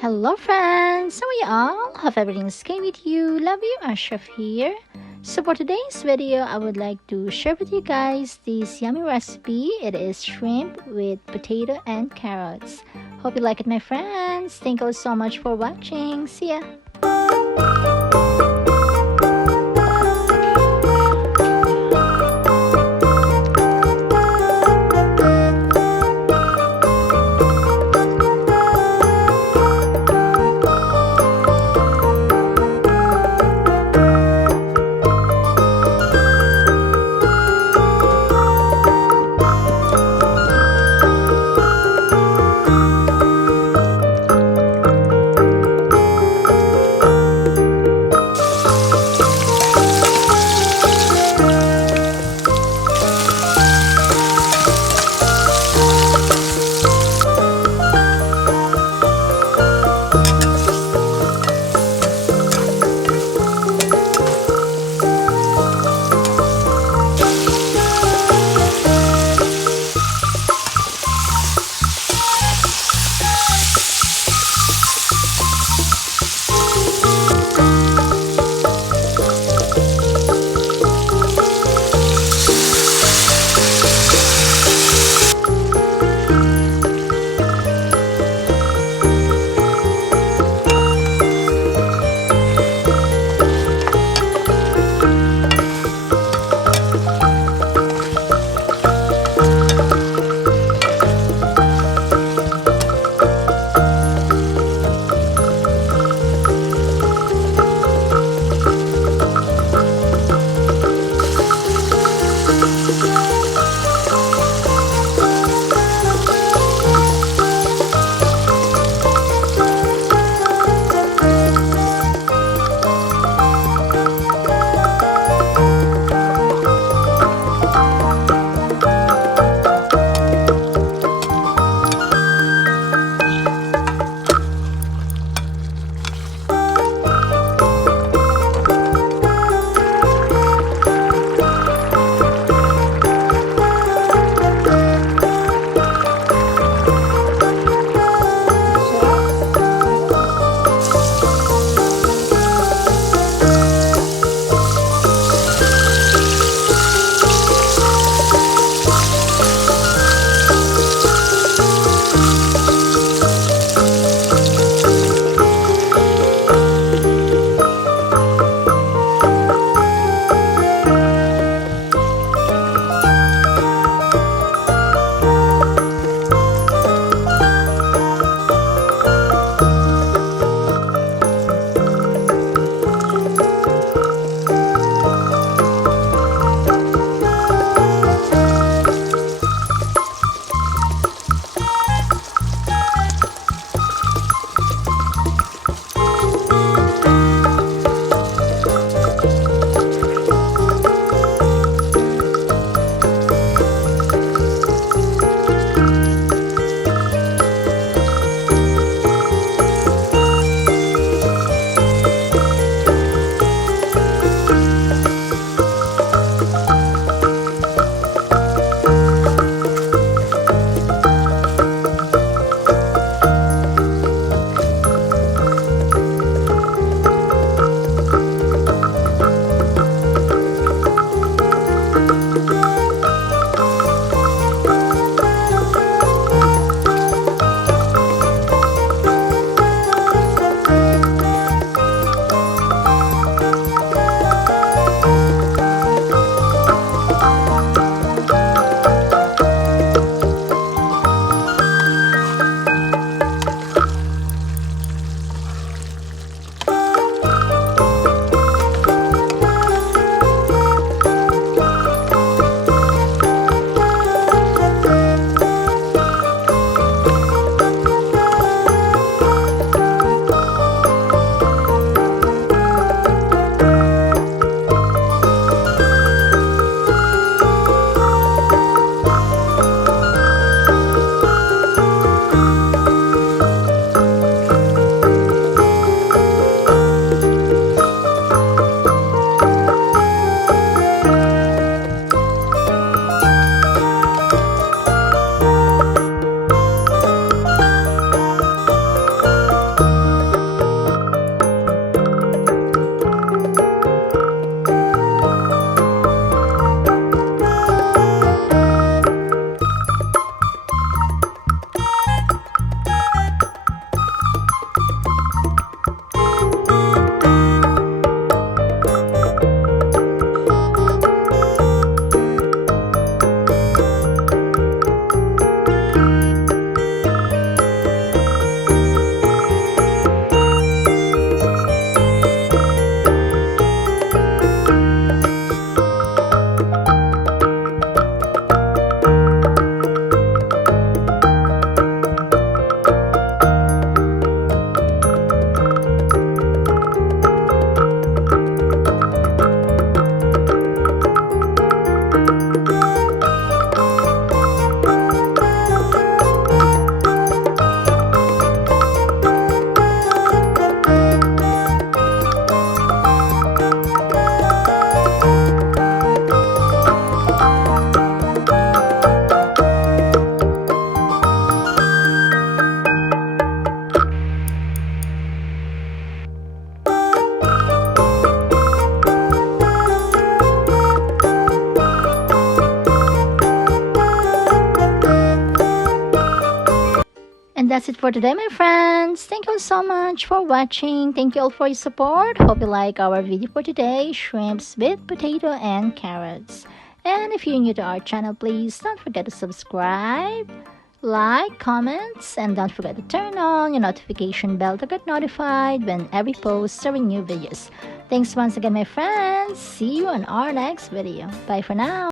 Hello friends, how are you all? Hope everything's okay with you. Love you, Ashraf here. So for today's video, I would like to share with you guys this yummy recipe. It is shrimp with potato and carrots. Hope you like it, my friends. Thank you so much for watching. See ya. that's it for today, my friends. Thank you so much for watching. Thank you all for your support. Hope you like our video for today, shrimps with potato and carrots. And if you're new to our channel, please don't forget to subscribe, like, comments, and don't forget to turn on your notification bell to get notified whenever we post our new videos. Thanks once again, my friends. See you on our next video. Bye for now.